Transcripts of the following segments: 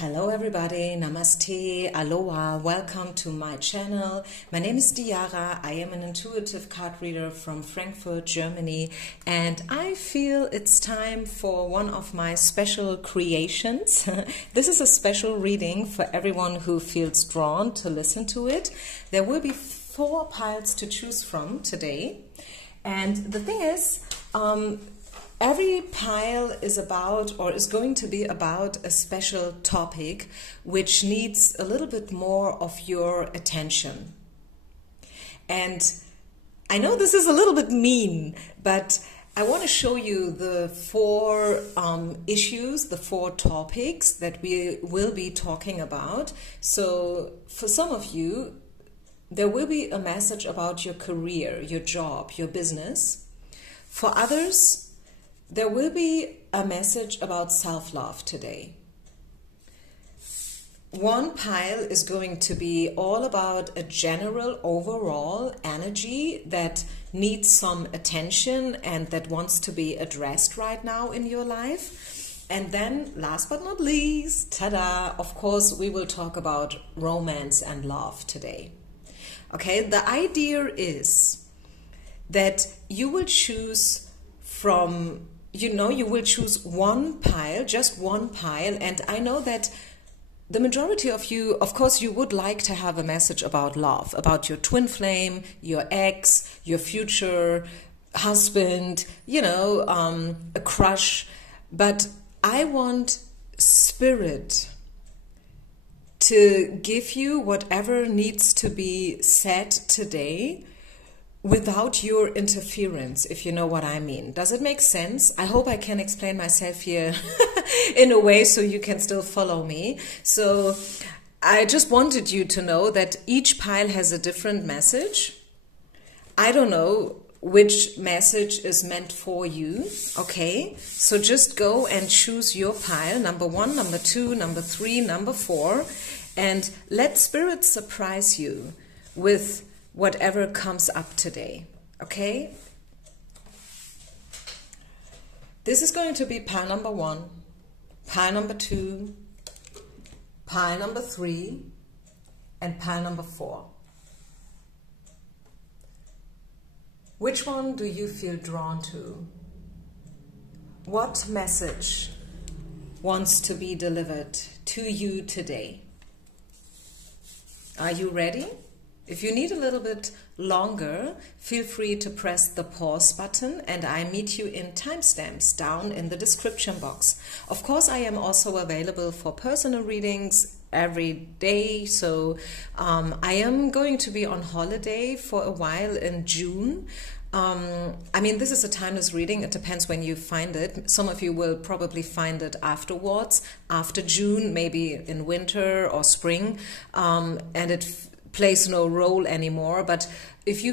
Hello everybody, namaste, aloha, welcome to my channel. My name is Diara, I am an intuitive card reader from Frankfurt, Germany, and I feel it's time for one of my special creations. This is a special reading for everyone who feels drawn to listen to it. There will be 4 piles to choose from today, and the thing is, every pile is about or is going to be about a special topic which needs a little bit more of your attention. And I know this is a little bit mean, but I want to show you the 4 issues, the 4 topics that we will be talking about. So for some of you, there will be a message about your career, your job, your business. For others, there will be a message about self-love today. One pile is going to be all about a general overall energy that needs some attention and that wants to be addressed right now in your life. And then last but not least, ta-da, of course, we will talk about romance and love today. Okay, the idea is that you will choose from you will choose one pile, just one pile, and I know that the majority of you, of course, you would like to have a message about love, about your twin flame, your ex, your future husband, a crush, but I want Spirit to give you whatever needs to be said today without your interference, if you know what I mean. Does it make sense? I hope I can explain myself here in a way so you can still follow me. So I just wanted you to know that each pile has a different message. I don't know which message is meant for you, okay? So just go and choose your pile, number 1, number 2, number 3, number 4, and let Spirit surprise you with whatever comes up today, okay? This is going to be pile number 1, pile number 2, pile number 3, and pile number 4. Which one do you feel drawn to? What message wants to be delivered to you today? Are you ready? If you need a little bit longer, feel free to press the pause button and I meet you in timestamps down in the description box. Of course, I am also available for personal readings every day. So I am going to be on holiday for a while in June. I mean, this is a timeless reading. It depends when you find it. Some of you will probably find it afterwards, after June, maybe in winter or spring, and it plays no role anymore. But if you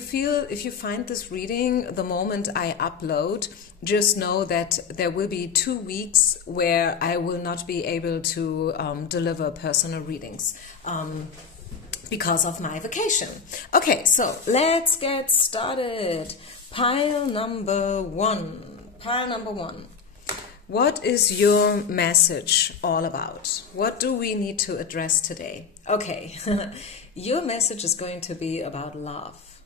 find this reading the moment I upload, just know that there will be 2 weeks where I will not be able to deliver personal readings because of my vacation. Okay, so let's get started. Pile number 1. Pile number 1. What is your message all about? What do we need to address today? Okay. Your message is going to be about love.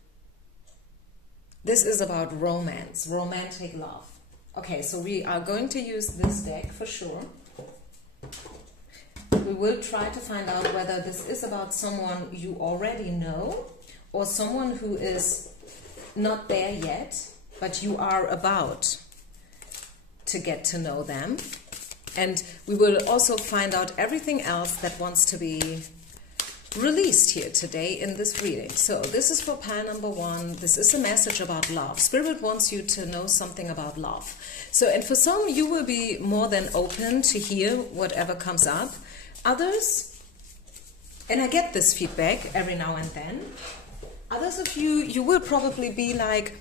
This is about romance, romantic love. Okay, so we are going to use this deck for sure. We will try to find out whether this is about someone you already know or someone who is not there yet, but you are about to get to know them. And we will also find out everything else that wants to be released here today in this reading. So this is for pile number 1. This is a message about love. Spirit wants you to know something about love. So, and for some, you will be more than open to hear whatever comes up. Others, and I get this feedback every now and then, others of you, you will probably be like,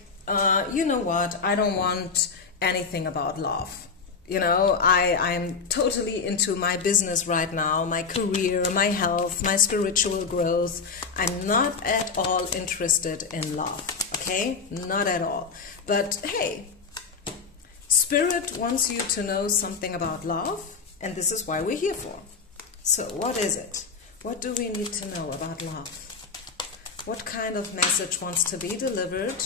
you know what, I don't want anything about love. I'm totally into my business right now, my career, my health, my spiritual growth. I'm not at all interested in love, okay? Not at all. But hey, Spirit wants you to know something about love, and this is why we're here for. So what is it? What do we need to know about love? What kind of message wants to be delivered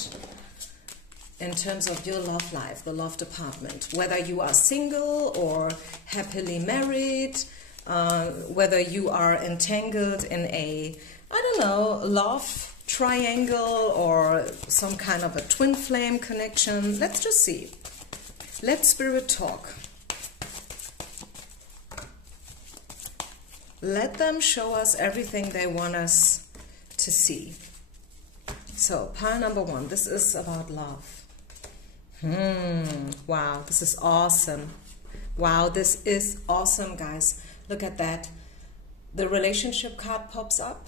in terms of your love life, the love department? Whether you are single or happily married, whether you are entangled in a, I don't know, love triangle or some kind of a twin flame connection. Let's just see. Let Spirit talk. Let them show us everything they want us to see. So, pile number 1, this is about love. Wow, this is awesome. Wow, this is awesome, guys. Look at that. The relationship card pops up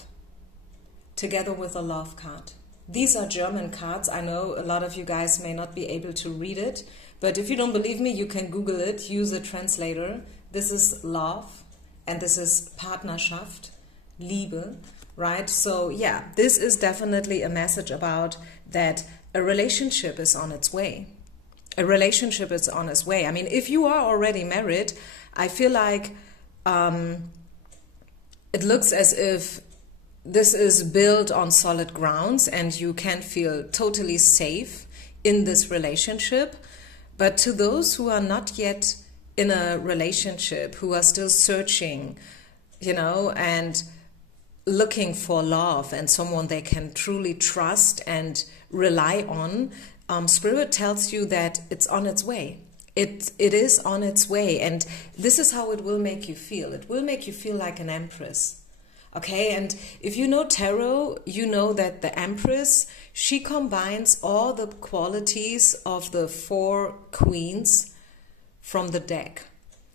together with a love card. These are German cards. I know a lot of you guys may not be able to read it, but if you don't believe me, you can Google it, use a translator. This is love. And this is Partnerschaft, Liebe, right? So yeah, this is definitely a message about that a relationship is on its way. A relationship is on its way. I mean, if you are already married, I feel like it looks as if this is built on solid grounds and you can feel totally safe in this relationship. But to those who are not yet in a relationship, who are still searching, you know, and looking for love and someone they can truly trust and rely on, Spirit tells you that it's on its way. It is on its way, and this is how it will make you feel. It will make you feel like an empress. Okay, and if you know tarot, you know that the Empress, she combines all the qualities of the 4 queens from the deck.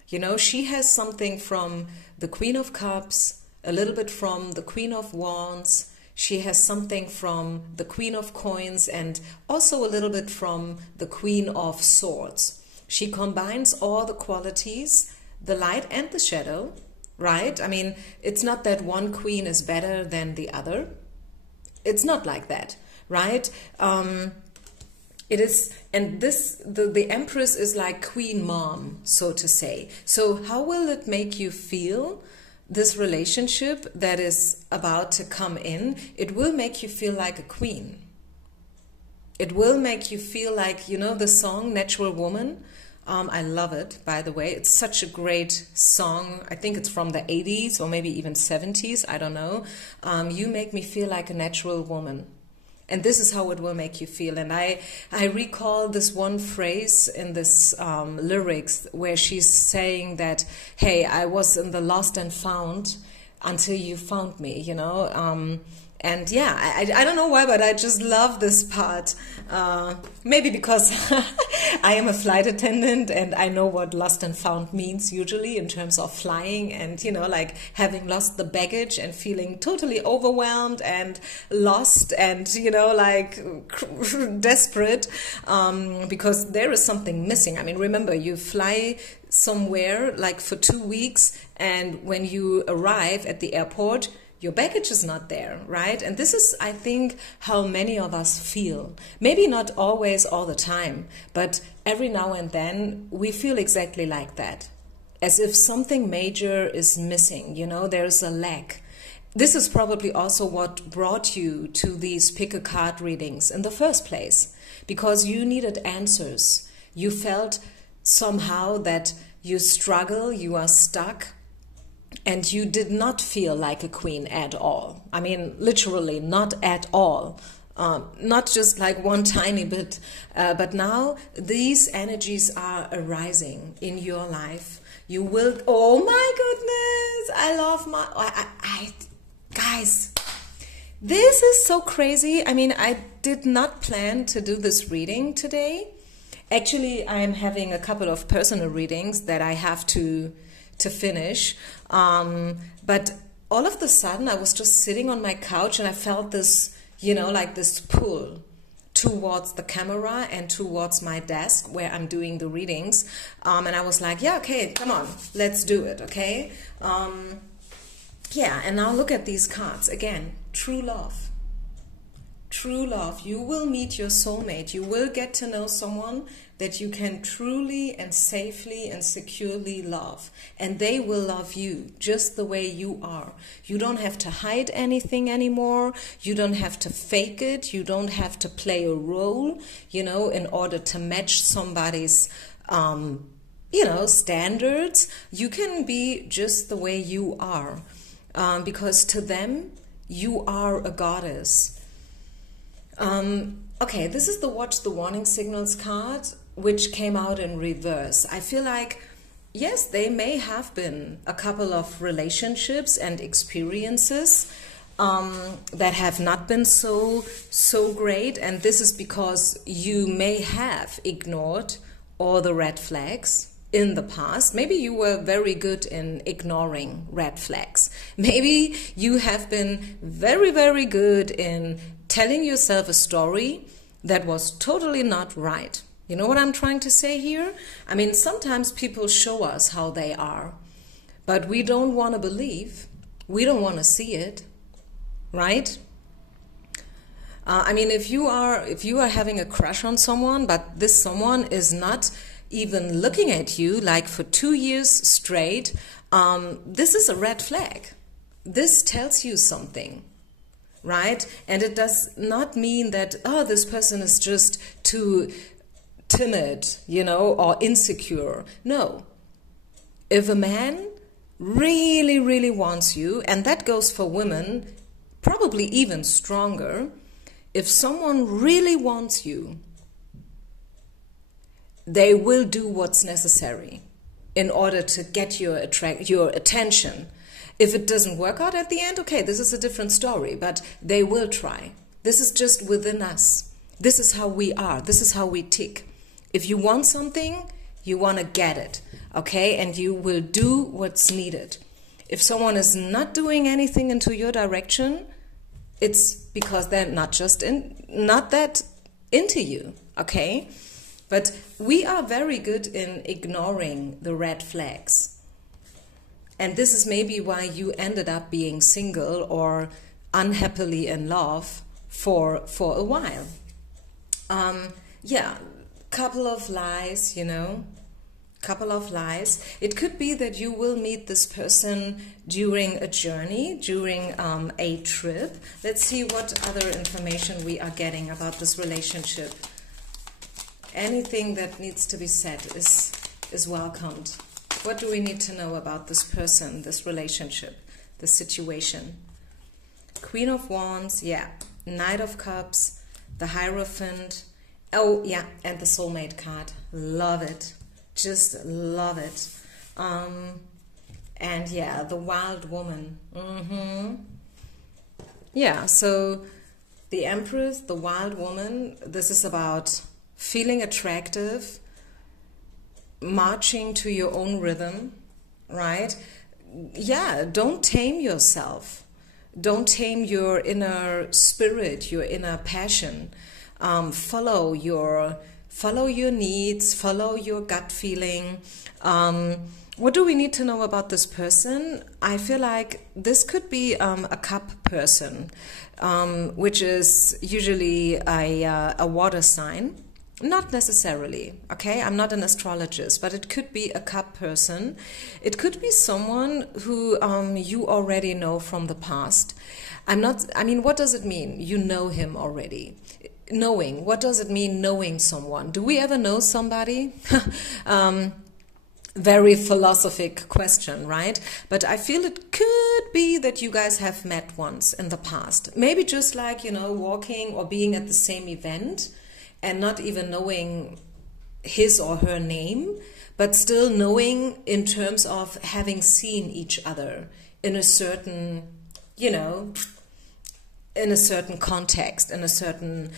You know, she has something from the Queen of Cups, a little bit from the Queen of Wands. She has something from the Queen of Coins and also a little bit from the Queen of Swords. She combines all the qualities, the light and the shadow, right? I mean, it's not that one queen is better than the other. It's not like that, right? It is, and this, the Empress is like Queen Mom, so to say. So how will it make you feel, this relationship that is about to come in? It will make you feel like a queen. It will make you feel like, you know, the song Natural Woman? I love it, by the way. It's such a great song. I think it's from the 80s or maybe even 70s. I don't know. You make me feel like a natural woman. And this is how it will make you feel. And I recall this one phrase in this lyrics where she's saying that, hey, I was in the lost and found until you found me, you know. And yeah, I don't know why, but I just love this part. Maybe because I am a flight attendant and I know what lost and found means usually in terms of flying and, you know, like having lost the baggage and feeling totally overwhelmed and lost and, you know, like desperate because there is something missing. I mean, remember, you fly somewhere like for 2 weeks, and when you arrive at the airport, your baggage is not there, right? And this is, I think, how many of us feel. Maybe not always all the time, but every now and then we feel exactly like that. As if something major is missing, you know, there's a lack. This is probably also what brought you to these pick a card readings in the first place, because you needed answers. You felt somehow that you struggle, you are stuck, and you did not feel like a queen at all. I mean, literally not at all. Not just like one tiny bit. But now these energies are arising in your life. You will, oh my goodness, I love my, guys, this is so crazy. I mean, I did not plan to do this reading today. Actually, I am having a couple of personal readings that I have to finish, but all of a sudden I was just sitting on my couch and I felt this, you know, like this pull towards the camera and towards my desk where I'm doing the readings, and I was like, yeah, okay, come on, let's do it, okay? Yeah, and now look at these cards again. True love. True love. You will meet your soulmate. You will get to know someone that you can truly and safely and securely love. And they will love you just the way you are. You don't have to hide anything anymore. You don't have to fake it. You don't have to play a role, you know, in order to match somebody's standards. You can be just the way you are, because to them, you are a goddess. Okay, this is the Watch the Warning Signals card, which came out in reverse. I feel like, yes, they may have been a couple of relationships and experiences that have not been so great, and this is because you may have ignored all the red flags in the past. Maybe you were very good in ignoring red flags. Maybe you have been very, very good in telling yourself a story that was totally not right. You know what I'm trying to say here? I mean, sometimes people show us how they are, but we don't want to believe. We don't want to see it, right? I mean, if you are having a crush on someone, but this someone is not even looking at you like for 2 years straight, this is a red flag. This tells you something, right? And it does not mean that, oh, this person is just too timid, you know, or insecure. No. If a man really, really wants you, and that goes for women probably even stronger, if someone really wants you, they will do what's necessary in order to get your attention. If it doesn't work out at the end, okay, this is a different story, but they will try. This is just within us. This is how we are. This is how we tick. If you want something, you want to get it, okay? And you will do what's needed. If someone is not doing anything into your direction, it's because they're not that into you, okay? But we are very good in ignoring the red flags. And this is maybe why you ended up being single or unhappily in love for a while. Yeah, couple of lies, you know, couple of lies. It could be that you will meet this person during a journey, during a trip. Let's see what other information we are getting about this relationship. Anything that needs to be said is welcomed. What do we need to know about this person, this relationship, this situation? Queen of Wands, yeah. Knight of Cups, the Hierophant. Oh, yeah, and the Soulmate card. Love it. Just love it. And yeah, the Wild Woman. Yeah, so the Empress, the Wild Woman, this is about feeling attractive, marching to your own rhythm, right? Yeah, don't tame yourself. Don't tame your inner spirit, your inner passion. Follow your needs, follow your gut feeling. What do we need to know about this person? I feel like this could be a cup person, which is usually a water sign. Not necessarily, okay? I'm not an astrologist, but it could be a cup person. It could be someone who you already know from the past. I mean, what does it mean? You know him already. Knowing, what does it mean knowing someone? Do we ever know somebody? Very philosophic question, right? But I feel it could be that you guys have met once in the past. Maybe just like, you know, walking or being at the same event, and not even knowing his or her name, but still knowing in terms of having seen each other in a certain, you know, in a certain context, in a certain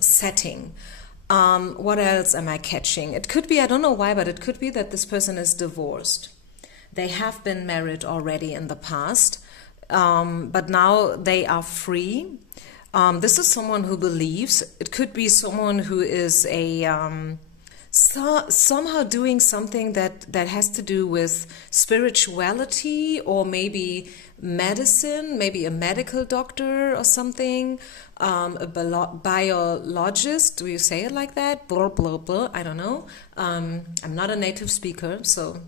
setting. What else am I catching? It could be, I don't know why, but it could be that this person is divorced. They have been married already in the past, but now they are free. This is someone who believes. It could be someone who is somehow doing something that has to do with spirituality, or maybe medicine, maybe a medical doctor or something, a biologist, do you say it like that? Blah, blah, blah, I don't know. I'm not a native speaker, so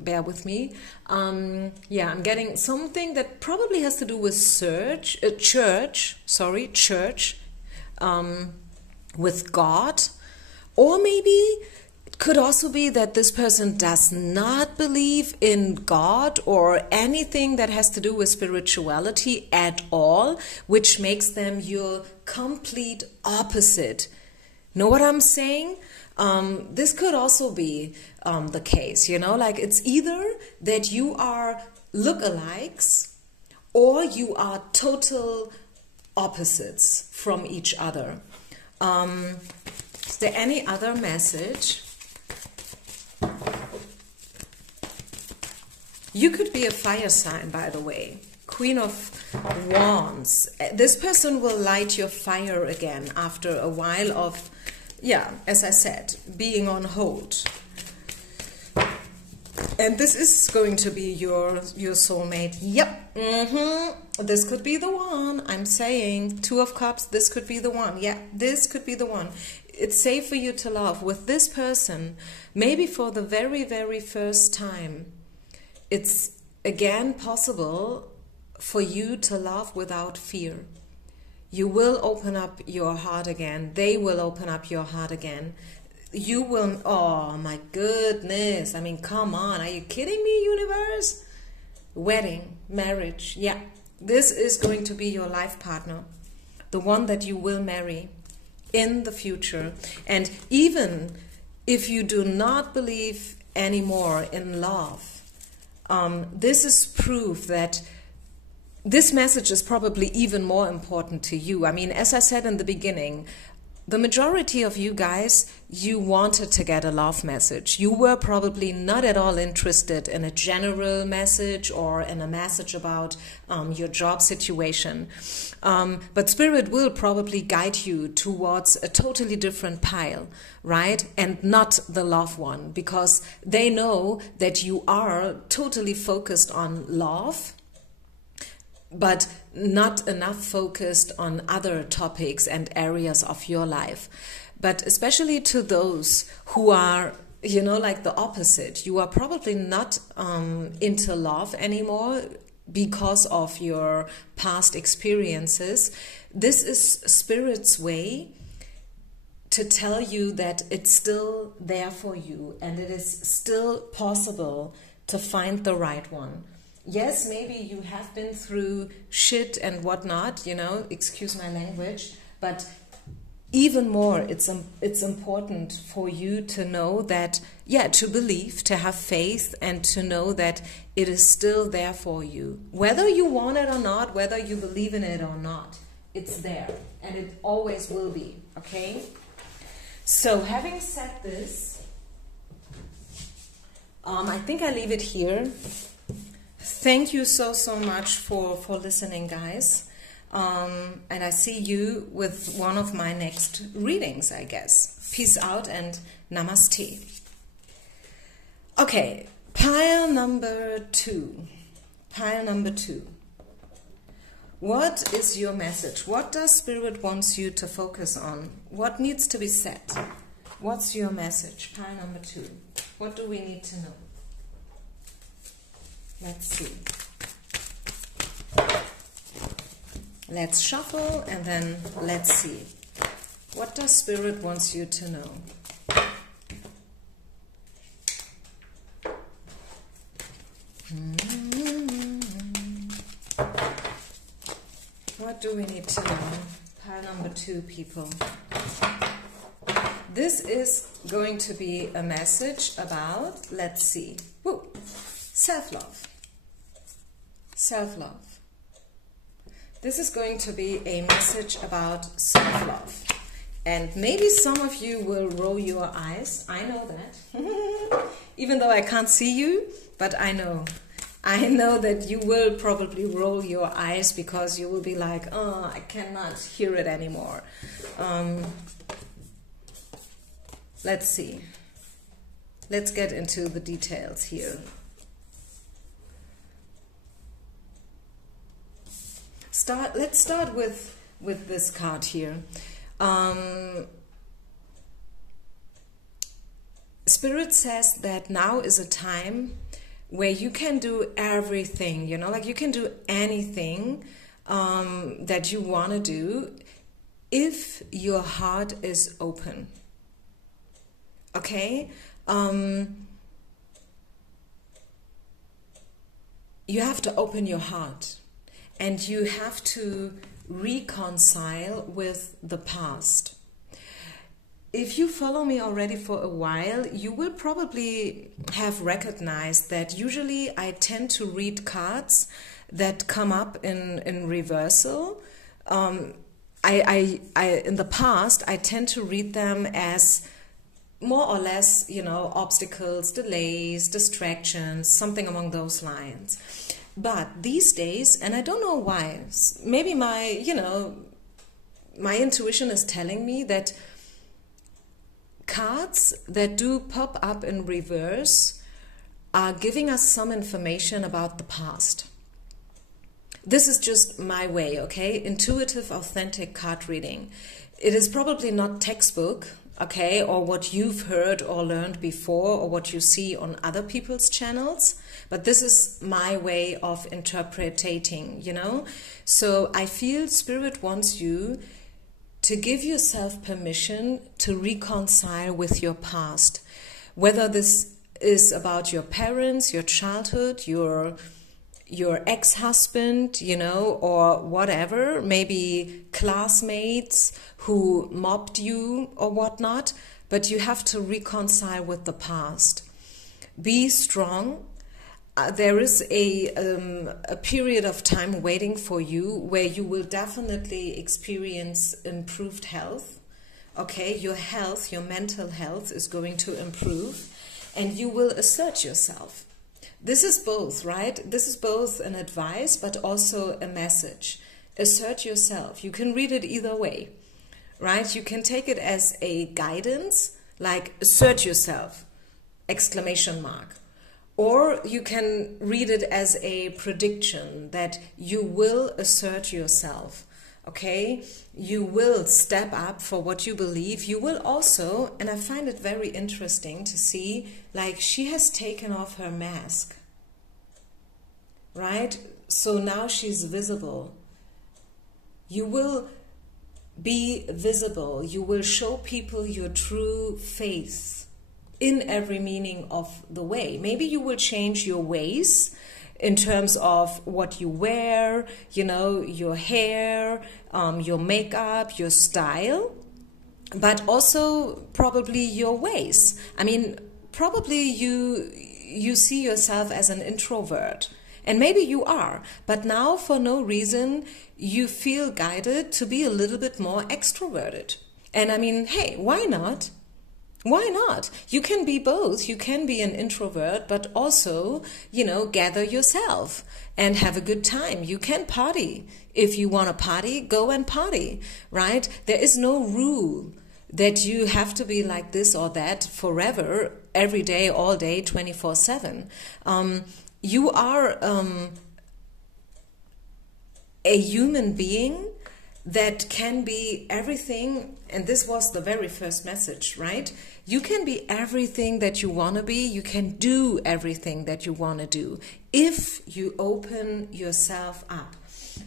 bear with me. Yeah, I'm getting something that probably has to do with church, with God. Or maybe it could also be that this person does not believe in God or anything that has to do with spirituality at all, which makes them your complete opposite. Know what I'm saying? This could also be the case, you know, like it's either that you are lookalikes or you are total opposites from each other. Is there any other message? You could be a fire sign, by the way. Queen of Wands. This person will light your fire again after a while of, yeah, as I said, being on hold. And this is going to be your soulmate. Yep. This could be the one. I'm saying Two of Cups. This could be the one. Yeah, this could be the one. It's safe for you to love with this person. Maybe for the very, very first time. It's again possible for you to love without fear. You will open up your heart again. They will open up your heart again. You will, oh my goodness. I mean, come on. Are you kidding me, universe? Wedding, marriage. Yeah, this is going to be your life partner. The one that you will marry in the future. And even if you do not believe anymore in love, this is proof that this message is probably even more important to you. I mean, as I said in the beginning, the majority of you guys, you wanted to get a love message. You were probably not at all interested in a general message or in a message about your job situation. But Spirit will probably guide you towards a totally different pile, right? And not the love one, because they know that you are totally focused on love, but not enough focused on other topics and areas of your life. But especially to those who are, you know, like the opposite, you are probably not into love anymore because of your past experiences. This is Spirit's way to tell you that it's still there for you and it is still possible to find the right one. Yes, maybe you have been through shit and whatnot, you know, excuse my language, but even more, it's important for you to know that, yeah, to believe, to have faith, and to know that it is still there for you. Whether you want it or not, whether you believe in it or not, it's there, and it always will be, okay? So, having said this, I think I leave it here. Thank you so much for listening, guys. And I see you with one of my next readings, I guess. Peace out and namaste. Okay, pile number 2. Pile number 2. What is your message? What does Spirit wants you to focus on? What needs to be said? What's your message? Pile number 2. What do we need to know? Let's see. Let's shuffle and then let's see. What does Spirit wants you to know? What do we need to know? Pile number 2, people. This is going to be a message about, let's see, self-love. Self-love. This is going to be a message about self-love. And maybe some of you will roll your eyes. I know that. Even though I can't see you, but I know. I know that you will probably roll your eyes because you will be like, oh, I cannot hear it anymore. Let's see. let's get into the details here. Let's start with this card here. Spirit says that now is a time where you can do everything, you know, like you can do anything that you want to do if your heart is open. Okay? You have to open your heart, and you have to reconcile with the past. If you follow me already for a while, you will probably have recognized that usually I tend to read cards that come up in reversal. In the past, I tend to read them as more or less, you know, obstacles, delays, distractions, something along those lines. But these days, and I don't know why, maybe my intuition is telling me that cards that do pop up in reverse are giving us some information about the past. This is just my way, okay? Intuitive, authentic card reading. It is probably not textbook, okay, or what you've heard or learned before, or what you see on other people's channels, but this is my way of interpreting, you know? So I feel Spirit wants you to give yourself permission to reconcile with your past, whether this is about your parents, your childhood, your ex-husband, you know, or whatever, maybe classmates who mobbed you or whatnot, but you have to reconcile with the past. Be strong. There is a period of time waiting for you where you will definitely experience improved health. Okay, your health, your mental health is going to improve, and you will assert yourself. This is both, right? This is both an advice, but also a message. Assert yourself. You can read it either way, right? You can take it as a guidance, like assert yourself, exclamation mark. Or you can read it as a prediction that you will assert yourself, okay? You will step up for what you believe. You will also, and I find it very interesting to see, like she has taken off her mask, right? So now she's visible. You will be visible. You will show people your true face in every meaning of the way. Maybe you will change your ways in terms of what you wear, you know, your hair, your makeup, your style, but also probably your ways. I mean, probably you see yourself as an introvert, and maybe you are, but now for no reason you feel guided to be a little bit more extroverted. And I mean, hey, why not? Why not? You can be both. You can be an introvert, but also, you know, gather yourself and have a good time. You can party. If you want to party, go and party, right? There is no rule that you have to be like this or that forever, every day, all day, 24/7. You are a human being that can be everything, and this was the very first message, right? You can be everything that you want to be. You can do everything that you want to do if you open yourself up.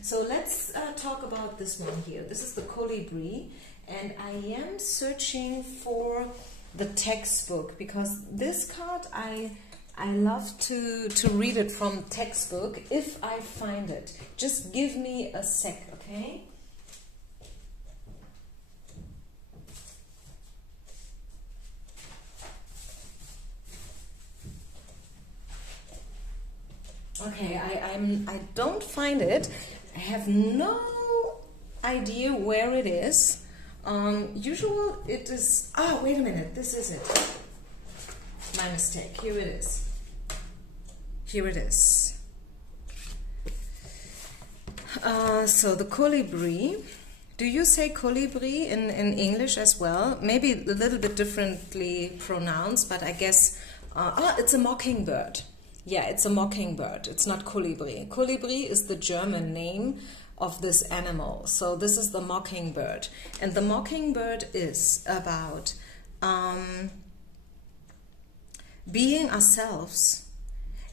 So let's talk about this one here. This is the Colibri, and I am searching for the textbook because this card I love to read it from textbook if I find it. Just give me a sec, okay? Okay, I don't find it. I have no idea where it is. Usual it is. Oh, wait a minute. This is it. My mistake. Here it is. Here it is. So the Colibri. Do you say Colibri in English as well? Maybe a little bit differently pronounced, but I guess It's a mockingbird. Yeah, it's a mockingbird. It's not colibri. Colibri is the German name of this animal. So this is the mockingbird. And the mockingbird is about being ourselves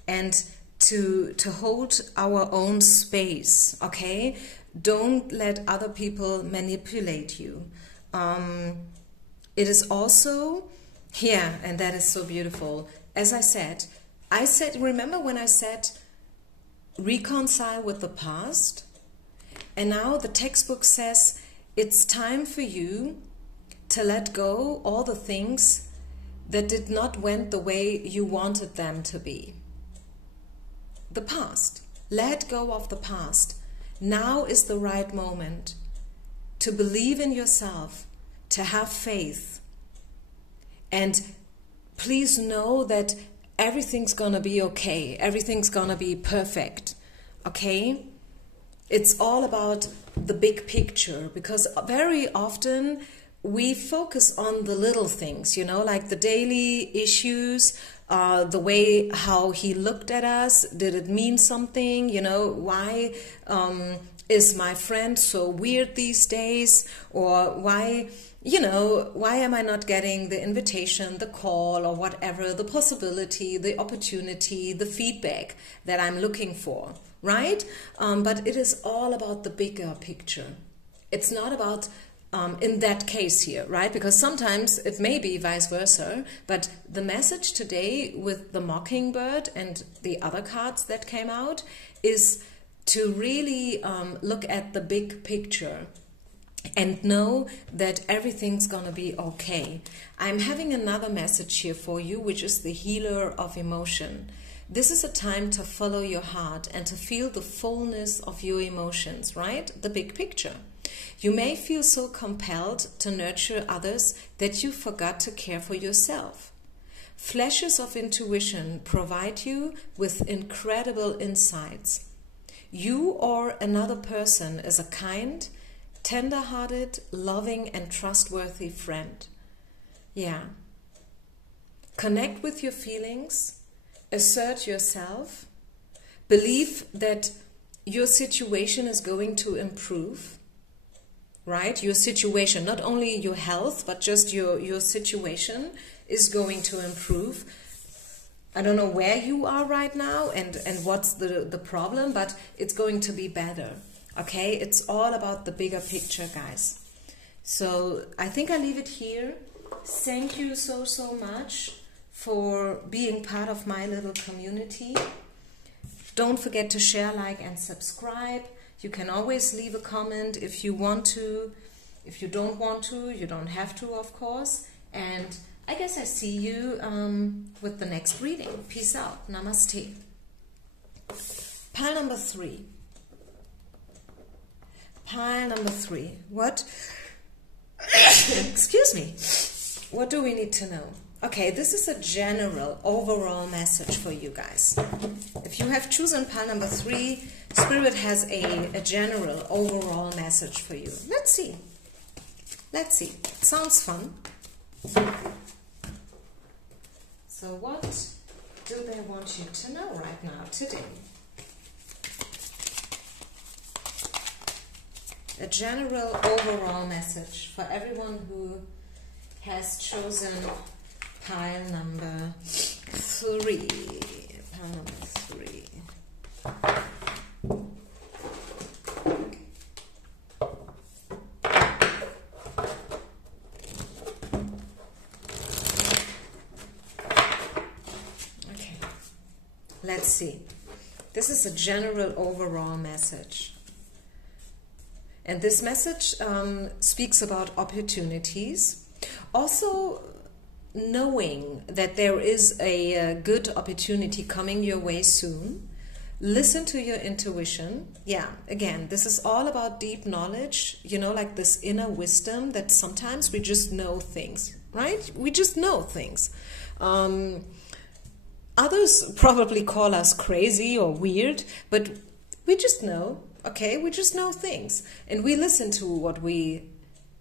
and to hold our own space, okay? Don't let other people manipulate you. It is also, yeah, and that is so beautiful. As I said, remember when I said reconcile with the past? And now the textbook says it's time for you to let go all the things that did not went the way you wanted them to be. The past. Let go of the past. Now is the right moment to believe in yourself, to have faith. And please know that everything's gonna be okay. Everything's gonna be perfect. Okay? It's all about the big picture, because very often we focus on the little things, you know, like the daily issues, the way how he looked at us. Did it mean something? You know, why is my friend so weird these days? Or why, you know, why am I not getting the invitation, the call, or whatever, the possibility, the opportunity, the feedback that I'm looking for, right? But it is all about the bigger picture. It's not about in that case here, right? Because sometimes it may be vice versa, but the message today with the mockingbird and the other cards that came out is to really look at the big picture and know that everything's gonna be okay. I'm having another message here for you, which is the healer of emotion. This is a time to follow your heart and to feel the fullness of your emotions, right? The big picture. You may feel so compelled to nurture others that you forgot to care for yourself. Flashes of intuition provide you with incredible insights. You or another person is a kind, tender-hearted, loving, and trustworthy friend. Yeah. Connect with your feelings, assert yourself, believe that your situation is going to improve. Right? Your situation, not only your health, but just your situation is going to improve. I don't know where you are right now and what's the problem, but it's going to be better. Okay? It's all about the bigger picture, guys. So I think I leave it here. Thank you so much for being part of my little community. Don't forget to share, like, and subscribe. You can always leave a comment if you want to. If you don't want to, you don't have to, of course. And I guess I see you with the next reading. Peace out. Namaste. Pile number 3. Pile number 3. What? Excuse me. What do we need to know? Okay, this is a general, overall message for you guys. If you have chosen pile number 3, Spirit has a general, overall message for you. Let's see. Let's see. Sounds fun. So what do they want you to know right now, today? A general, overall message for everyone who has chosen pile number 3. Pile number 3. Okay. Let's see. This is a general overall message. And this message speaks about opportunities. Also, knowing that there is a good opportunity coming your way soon. Listen to your intuition. Yeah, again, this is all about deep knowledge, you know, like this inner wisdom that sometimes we just know things, right? We just know things. Others probably call us crazy or weird, but we just know, okay? We just know things. And we listen to what we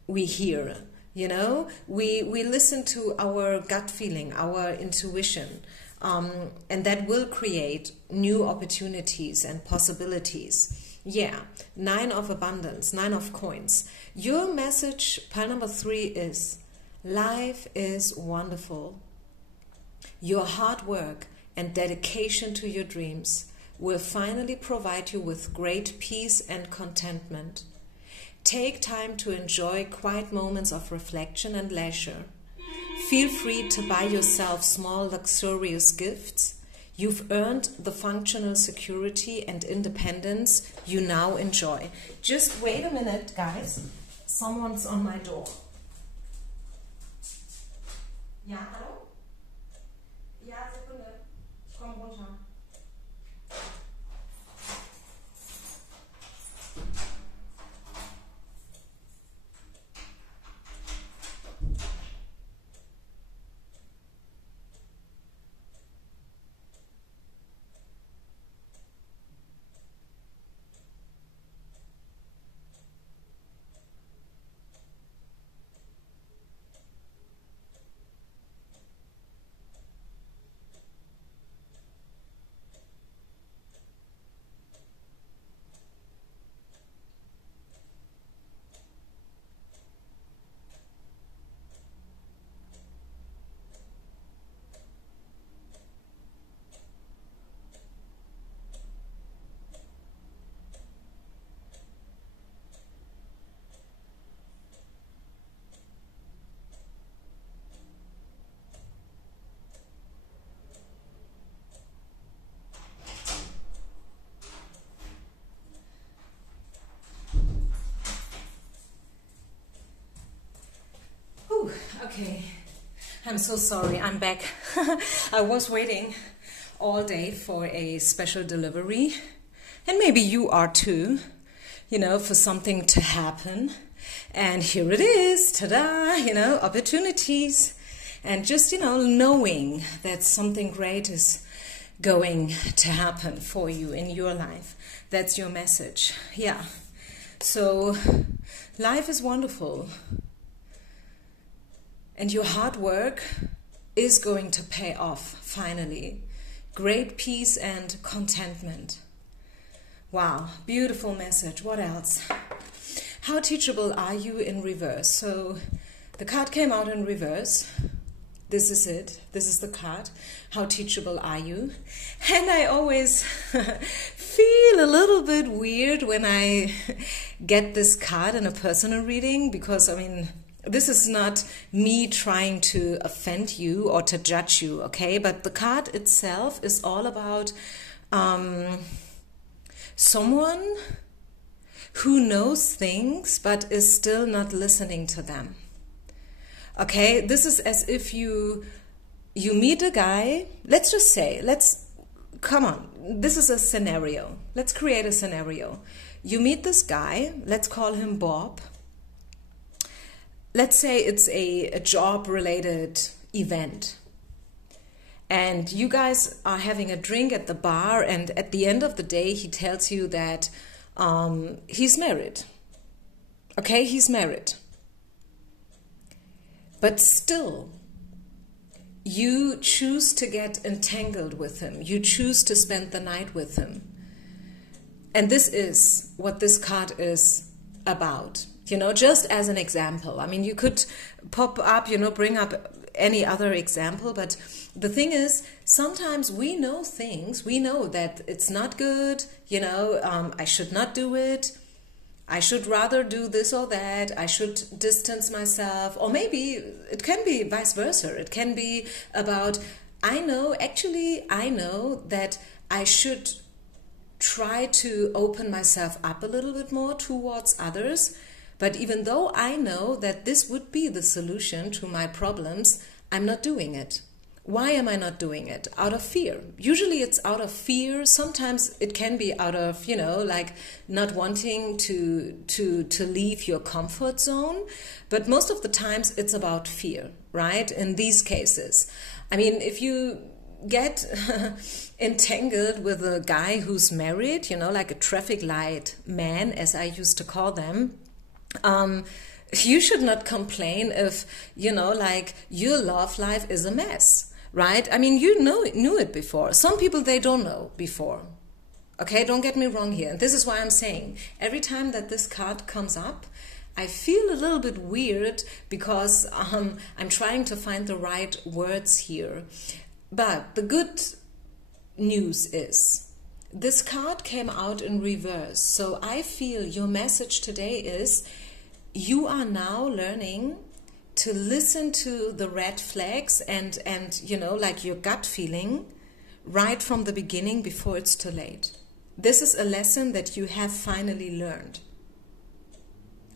hear. You know, we listen to our gut feeling, our intuition, and that will create new opportunities and possibilities. Yeah, 9 of abundance, 9 of coins. Your message, pile number 3, is life is wonderful. Your hard work and dedication to your dreams will finally provide you with great peace and contentment. Take time to enjoy quiet moments of reflection and leisure. Feel free to buy yourself small luxurious gifts. You've earned the functional security and independence you now enjoy. Just wait a minute, guys. Someone's on my door. Ja, hallo? Ja, Sekunde. Komm runter. Okay, I'm so sorry, I'm back. I was waiting all day for a special delivery, and maybe you are too, you know, for something to happen. And here it is, ta-da, you know, opportunities. And just, you know, knowing that something great is going to happen for you in your life. That's your message. Yeah. So life is wonderful. And your hard work is going to pay off, finally. Great peace and contentment. Wow, beautiful message. What else? How teachable are you in reverse? So the card came out in reverse. This is it. This is the card. How teachable are you? And I always feel a little bit weird when I get this card in a personal reading, because, I mean, this is not me trying to offend you or to judge you, okay? But the card itself is all about someone who knows things but is still not listening to them. Okay, this is as if you meet a guy. Let's just say, come on, this is a scenario. Let's create a scenario. You meet this guy, let's call him Bob. Let's say it's a job-related event. And you guys are having a drink at the bar, and at the end of the day, he tells you that he's married. Okay, he's married. But still, you choose to get entangled with him. You choose to spend the night with him. And this is what this card is about. You know, just as an example. I mean, you could pop up, you know, bring up any other example. But the thing is, sometimes we know things. We know that it's not good. You know, I should not do it. I should rather do this or that. I should distance myself. Or maybe it can be vice versa. It can be about, I know that I should try to open myself up a little bit more towards others. But even though I know that this would be the solution to my problems, I'm not doing it. Why am I not doing it? Out of fear. Usually it's out of fear. Sometimes it can be out of, you know, like not wanting to leave your comfort zone. But most of the times it's about fear, right? In these cases. I mean, if you get entangled with a guy who's married, you know, like a traffic light man, as I used to call them, You should not complain if, you know, like your love life is a mess, right? I mean, you knew it before. Some people, they don't know before. Okay, don't get me wrong here. And this is why I'm saying, every time that this card comes up, I feel a little bit weird because I'm trying to find the right words here. But the good news is, this card came out in reverse. So I feel your message today is, you are now learning to listen to the red flags and you know, like your gut feeling right from the beginning before it's too late. This is a lesson that you have finally learned.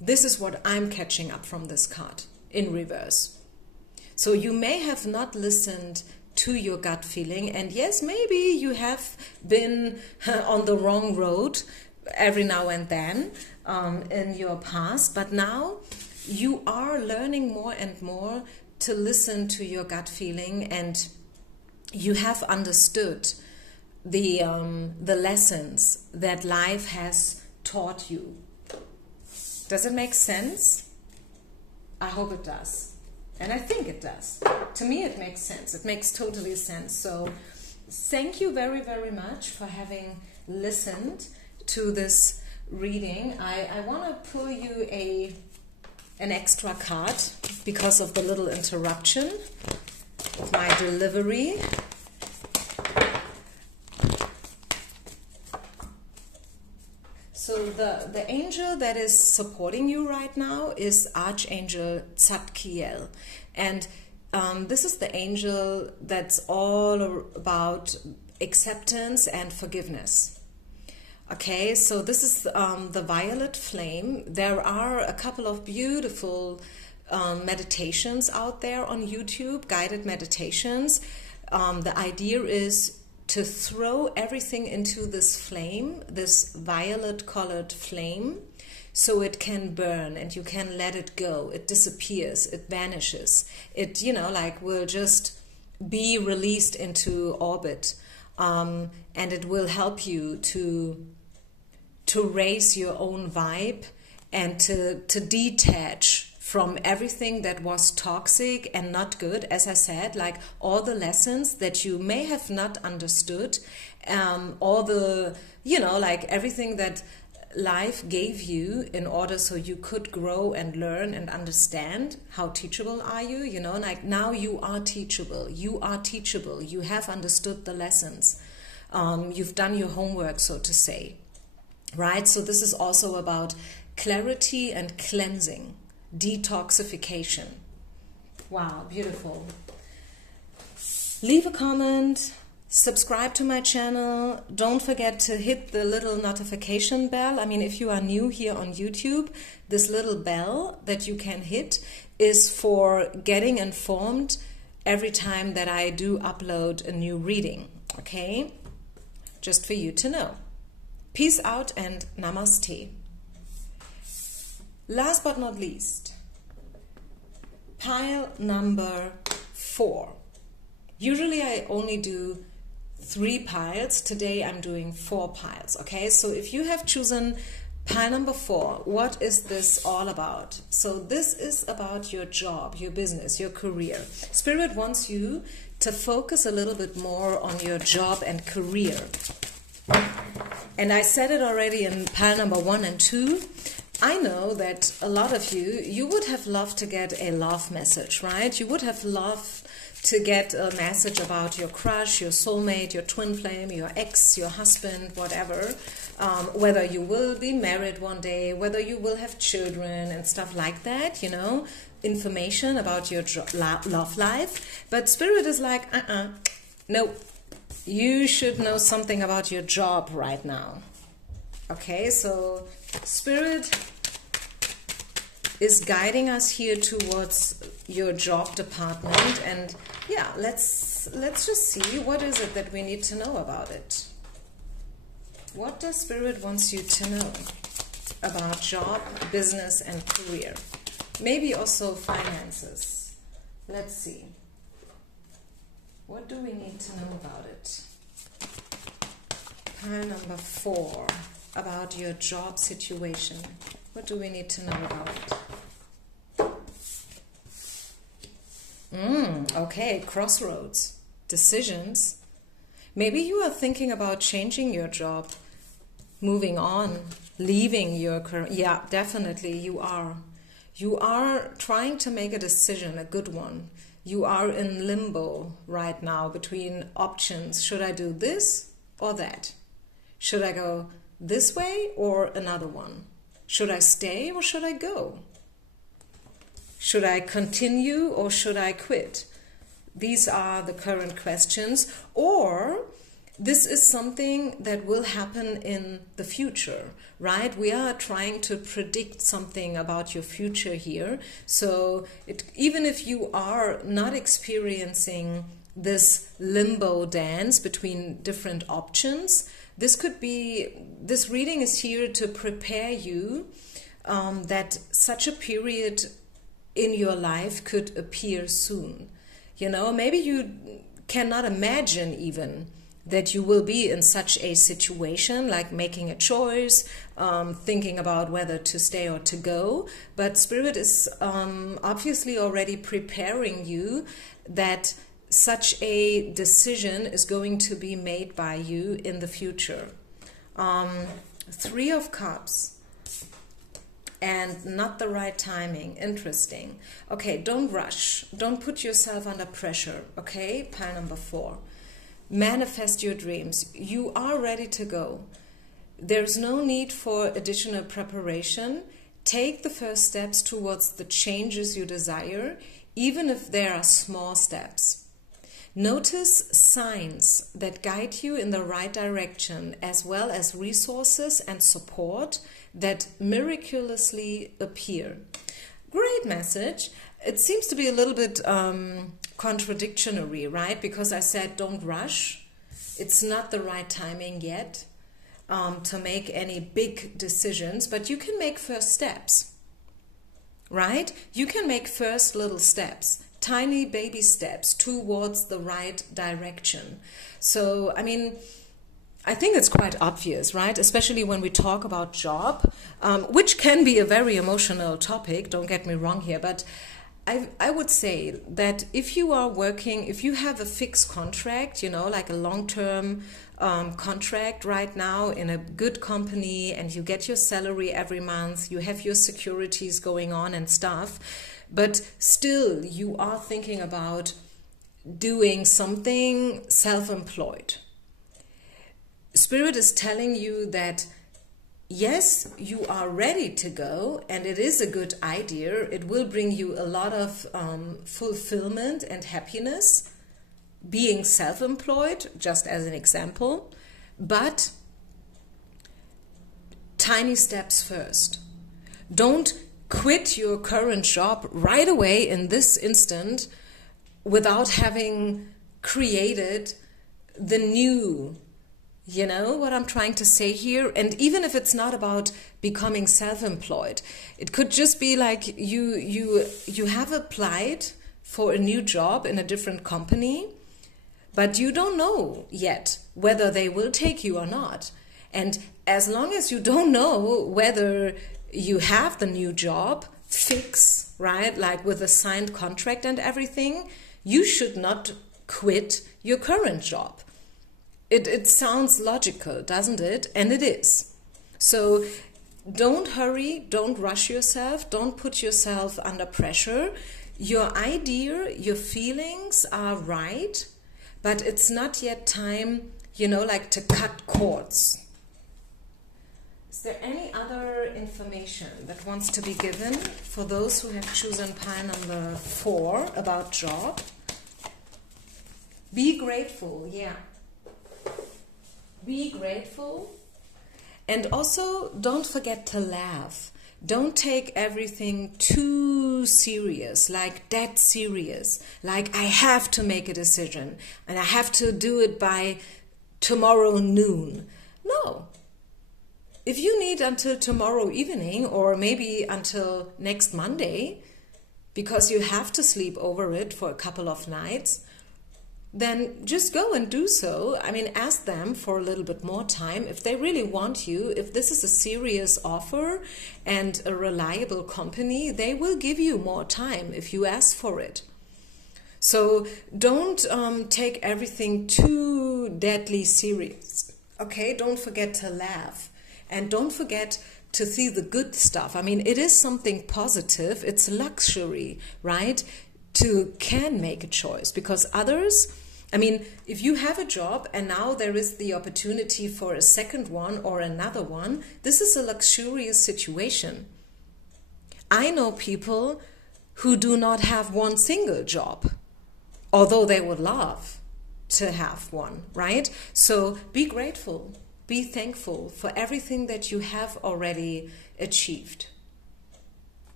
This is what I'm catching up from this card in reverse. So you may have not listened to your gut feeling, and yes, maybe you have been on the wrong road every now and then in your past, but now you are learning more and more to listen to your gut feeling, and you have understood the lessons that life has taught you. Does it make sense? I hope it does. And I think it does. To me, it makes sense. It makes totally sense. So thank you very, very much for having listened to this reading. I want to pull you an extra card because of the little interruption of my delivery. So the angel that is supporting you right now is Archangel Zadkiel. And this is the angel that's all about acceptance and forgiveness. Okay, so this is the violet flame. There are a couple of beautiful meditations out there on YouTube, guided meditations. The idea is to throw everything into this flame, this violet colored flame, so it can burn and you can let it go. It disappears, it vanishes. It, you know, like will just be released into orbit. And it will help you to raise your own vibe and to detach from everything that was toxic and not good. As I said, like all the lessons that you may have not understood, all the, you know, like everything that life gave you in order so you could grow and learn and understand. How teachable are you? You know, like now you are teachable. You are teachable. You have understood the lessons. You've done your homework, so to say, right? So this is also about clarity and cleansing. Detoxification. Wow, beautiful. Leave a comment, subscribe to my channel. Don't forget to hit the little notification bell. I mean, if you are new here on YouTube, this little bell that you can hit is for getting informed every time that I do upload a new reading. Okay? Just for you to know. Peace out and namaste. Last but not least, pile number 4. Usually I only do 3 piles. Today I'm doing 4 piles. Okay, so if you have chosen pile number 4, what is this all about? So this is about your job, your business, your career. Spirit wants you to focus a little bit more on your job and career. And I said it already in pile number 1 and 2. I know that a lot of you would have loved to get a love message, right? You would have loved to get a message about your crush, your soulmate, your twin flame, your ex, your husband, whatever. Whether you will be married one day, whether you will have children and stuff like that, you know, information about your love life. But Spirit is like, no, you should know something about your job right now. Okay, so Spirit is guiding us here towards your job department, and yeah, let's just see what is it that we need to know about it. What does Spirit wants you to know about job, business, and career? Maybe also finances. Let's see. What do we need to know about it? Pile number 4. About your job situation. What do we need to know about it? Okay, crossroads, decisions. Maybe you are thinking about changing your job, moving on, leaving your career. Yeah, definitely you are. You are trying to make a decision, a good one. You are in limbo right now between options. Should I do this or that? Should I go this way or another one? Should I stay or should I go? Should I continue or should I quit? These are the current questions. Or this is something that will happen in the future, right? We are trying to predict something about your future here. So even if you are not experiencing this limbo dance between different options, this reading is here to prepare you that such a period in your life could appear soon. You know, maybe you cannot imagine even that you will be in such a situation, like making a choice, thinking about whether to stay or to go. But Spirit is obviously already preparing you that such a decision is going to be made by you in the future. 3 of Cups. And not the right timing. Interesting. Okay, don't rush. Don't put yourself under pressure. Okay, pile number 4. Manifest your dreams. You are ready to go. There's no need for additional preparation. Take the first steps towards the changes you desire, even if there are small steps. Notice signs that guide you in the right direction, as well as resources and support that miraculously appear. Great message. It seems to be a little bit contradictory, right? Because I said don't rush. It's not the right timing yet to make any big decisions, but you can make first steps, right? You can make first little steps, tiny baby steps towards the right direction. So, I mean, I think it's quite obvious, right? Especially when we talk about job, which can be a very emotional topic, don't get me wrong here, but I would say that if you are working, if you have a fixed contract, you know, like a long-term contract right now in a good company, and you get your salary every month, you have your securities going on and stuff, but still you are thinking about doing something self-employed. Spirit is telling you that yes, you are ready to go, and it is a good idea. It will bring you a lot of fulfillment and happiness, being self-employed, just as an example, but tiny steps first. Don't quit your current job right away in this instant without having created the new. You know what I'm trying to say here? And even if it's not about becoming self-employed, it could just be like you have applied for a new job in a different company, but you don't know yet whether they will take you or not. And as long as you don't know whether you have the new job fix, right, like with a signed contract and everything, you should not quit your current job. It sounds logical, doesn't it? And it is. So don't hurry, don't rush yourself, don't put yourself under pressure. Your idea, your feelings are right, but it's not yet time, you know, like to cut cords. Is there any other information that wants to be given for those who have chosen pile number 4 about job? Be grateful, yeah. Be grateful, and also don't forget to laugh. Don't take everything too serious, like that serious, like I have to make a decision and I have to do it by tomorrow noon. No. If you need until tomorrow evening or maybe until next Monday because you have to sleep over it for a couple of nights, then just go and do so. I mean, ask them for a little bit more time. If they really want you, if this is a serious offer and a reliable company, they will give you more time if you ask for it. So don't take everything too deadly serious. Okay, don't forget to laugh. And don't forget to see the good stuff. I mean, it is something positive. It's luxury, right? Can make a choice, because others, I mean, if you have a job and now there is the opportunity for a second one or another one, this is a luxurious situation. I know people who do not have one single job, although they would love to have one, right? So be grateful, be thankful for everything that you have already achieved.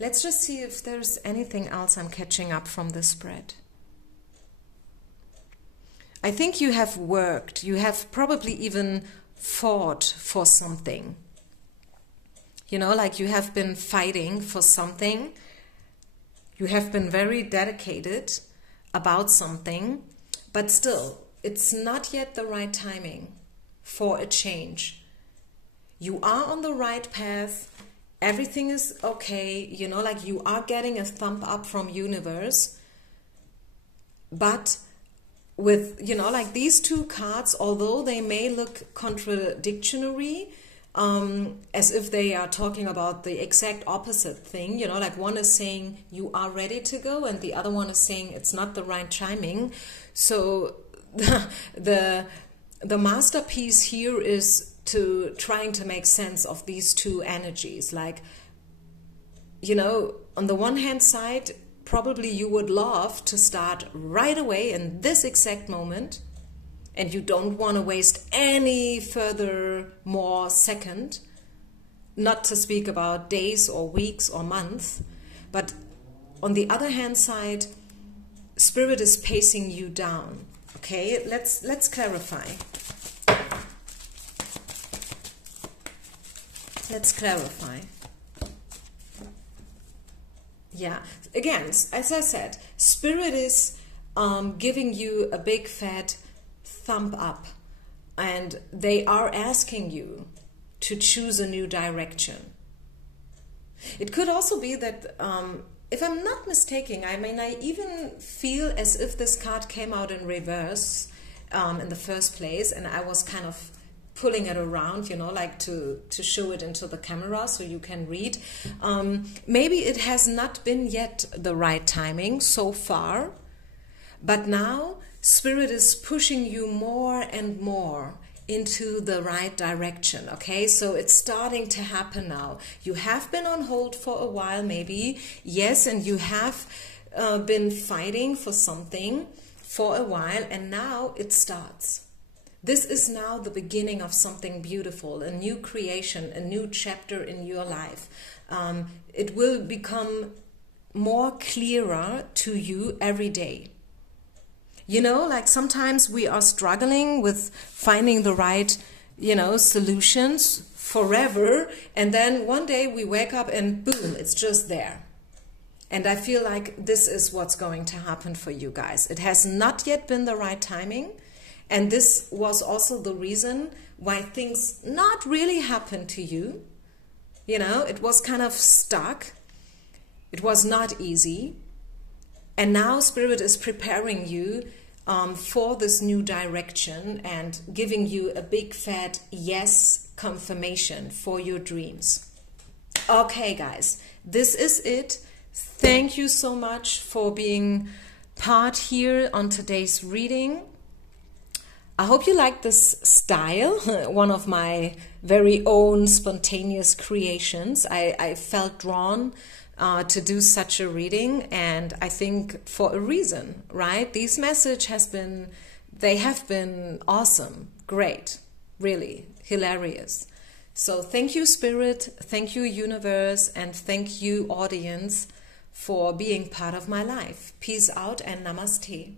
Let's just see if there's anything else I'm catching up from the spread. I think you have worked, you have probably even fought for something. You know, like you have been fighting for something. You have been very dedicated about something, but still, it's not yet the right timing for a change. You are on the right path. Everything is okay. You know, like you are getting a thumb up from universe. But with, you know, like these two cards, although they may look contradictory, as if they are talking about the exact opposite thing, you know, like one is saying you are ready to go and the other one is saying it's not the right timing. So the masterpiece here is trying to make sense of these two energies. Like, you know, on the one hand side, probably you would love to start right away in this exact moment, and you don't want to waste any further more second, not to speak about days or weeks or months. But on the other hand side, Spirit is pacing you down. Okay, let's clarify. Let's clarify. Yeah, again, as I said, Spirit is giving you a big fat thumb up, and they are asking you to choose a new direction. It could also be that, if I'm not mistaken, I mean, I even feel as if this card came out in reverse in the first place, and I was kind of pulling it around, you know, like to show it into the camera so you can read. Maybe it has not been yet the right timing so far, but now Spirit is pushing you more and more into the right direction. Okay, so it's starting to happen now. You have been on hold for a while, maybe, yes, and you have been fighting for something for a while, and now it starts. This is now the beginning of something beautiful, a new creation, a new chapter in your life. It will become more clearer to you every day. You know, like sometimes we are struggling with finding the right, you know, solutions forever. And then one day we wake up and boom, it's just there. And I feel like this is what's going to happen for you guys. It has not yet been the right timing. And this was also the reason why things not really happened to you. You know, it was kind of stuck. It was not easy. And now Spirit is preparing you for this new direction and giving you a big fat yes confirmation for your dreams. Okay, guys, this is it. Thank you so much for being part here on today's reading. I hope you like this style, one of my very own spontaneous creations. I felt drawn to do such a reading, and I think for a reason, right? These messages they have been awesome, great, really hilarious. So thank you, Spirit, thank you, Universe, and thank you, audience, for being part of my life. Peace out and namaste.